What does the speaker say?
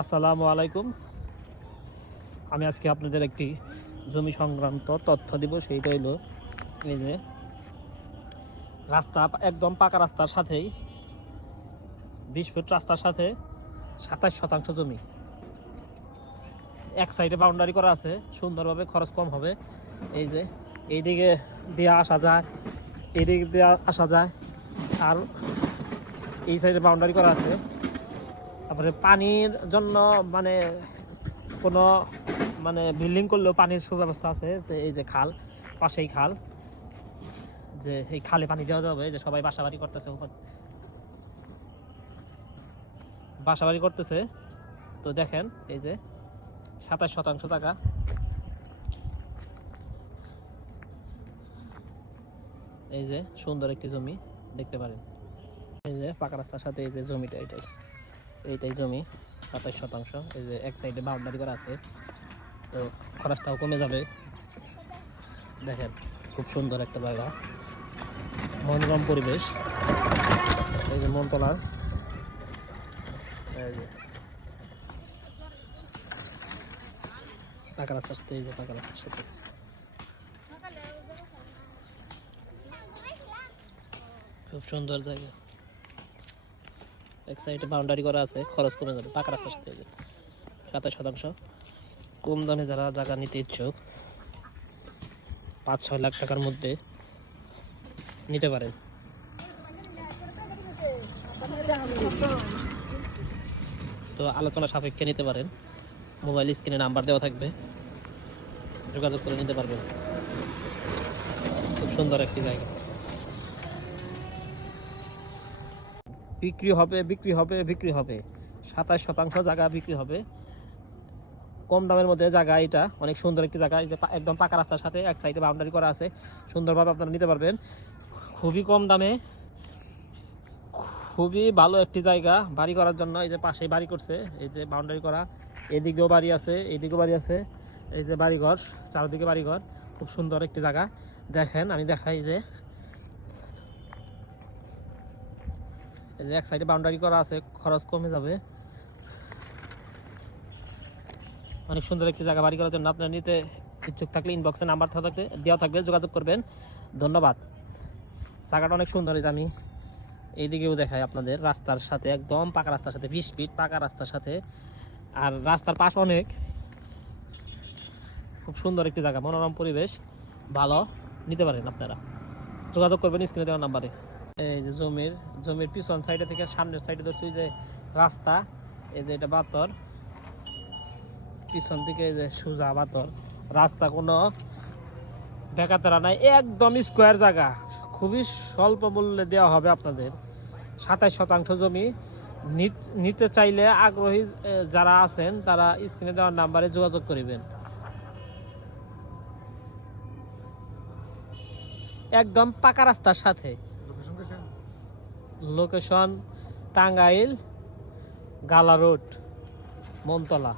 আসসালামু আলাইকুম। আমি আজকে আপনাদের একটি জমি সংক্রান্ত তথ্য দিব। সেইটা হইলো এই যে রাস্তা, একদম পাকা রাস্তার সাথেই 20 ফুট রাস্তার সাথে 27% জমি। এক সাইডে বাউন্ডারি করা আছে, সুন্দরভাবে, খরচ কম হবে। এই যে এইদিকে দিয়ে আসা যায়, এইদিকে দিয়ে আসা যায়, আর এই সাইডে বাউন্ডারি করা আছে। তারপরে পানির জন্য কোনো বিল্ডিং করলেও পানির সুব্যবস্থা আছে। যে এই যে খাল, পাশেই খাল, যে এই খালে পানি দেওয়া যাবে। যে সবাই বাসাবাড়ি করতেছে, তো দেখেন এই যে 27% টাকা। এই যে সুন্দর একটি জমি দেখতে পারেন। এই যে পাকা রাস্তার সাথে এই যে জমিটা, এইটাই জমি 27%। এই যে এক সাইডে বাউন্ডারি করা আছে, তো খরচটাও কমে যাবে। দেখেন খুব সুন্দর একটা জায়গা, মনোরম পরিবেশ। এই যে মনতলার, এই যে পাকা রাস্তার সাথে, এই যে পাকা রাস্তার সাথে খুব সুন্দর জায়গা। এক সাইডে বাউন্ডারি করা আছে, খরচ কমে যাবে পাকা রাস্তার সাথে। 27%। কম দামে যারা জায়গা নিতে ইচ্ছুক 5-6 লাখ টাকার মধ্যে নিতে পারেন। তো আলোচনা সাপেক্ষে নিতে পারেন। মোবাইল স্ক্রিনে নাম্বার দেওয়া থাকবে, যোগাযোগ করে নিতে পারবেন। খুব সুন্দর একটি জায়গা। বিক্রি হবে 27% জায়গা বিক্রি হবে। কম দামের মধ্যে জায়গা, এটা অনেক সুন্দর একটি জায়গা। একদম পাকা রাস্তার সাথে এক সাইডে বাউন্ডারি করা আছে, সুন্দরভাবে আপনারা নিতে পারবেন। খুবই কম দামে, খুবই ভালো একটি জায়গা বাড়ি করার জন্য। এই যে পাশেই বাড়ি করছে, এই যে বাউন্ডারি করা, এদিকেও বাড়ি আছে, এইদিকেও বাড়ি আছে। এই যে বাড়িঘর, চারদিকে বাড়িঘর, খুব সুন্দর একটি জায়গা। দেখেন আমি দেখাই, যে এই যে এক সাইডে বাউন্ডারি করা আছে, খরচ কমে যাবে। অনেক সুন্দর একটি জায়গা বাড়ি করার জন্য। আপনারা নিতে ইচ্ছুক থাকলে ইনবক্সে নাম্বার দেওয়া থাকবে, যোগাযোগ করবেন। ধন্যবাদ। জায়গাটা অনেক সুন্দর। আমি এইদিকেও দেখাই আপনাদের, রাস্তার সাথে, একদম পাকা রাস্তার সাথে, 20 ফিট পাকা রাস্তার সাথে। আর রাস্তার পাশ অনেক, খুব সুন্দর একটি জায়গা, মনোরম পরিবেশ, ভালো। নিতে পারেন আপনারা, যোগাযোগ করবেন স্ক্রিনে দেওয়া নাম্বারে। এই যে জমির পিছন সাইডে থেকে সামনের সাইডে ধরছি যে রাস্তা। এই যে এটা বাতর, পিছন দিকে যে সোজা বাতর রাস্তা, কোনো বেকাতেরা নাই, একদম স্কোয়ার জায়গা। খুবই স্বল্প মূল্যে দেওয়া হবে আপনাদের। 27% জমি। নিতে চাইলে আগ্রহী যারা আছেন তারা স্ক্রিনে দেওয়ার নাম্বারে যোগাযোগ করিবেন। একদম পাকা রাস্তার সাথে। লোকেশন টাঙ্গাইল, গালা রোড, মনতলা।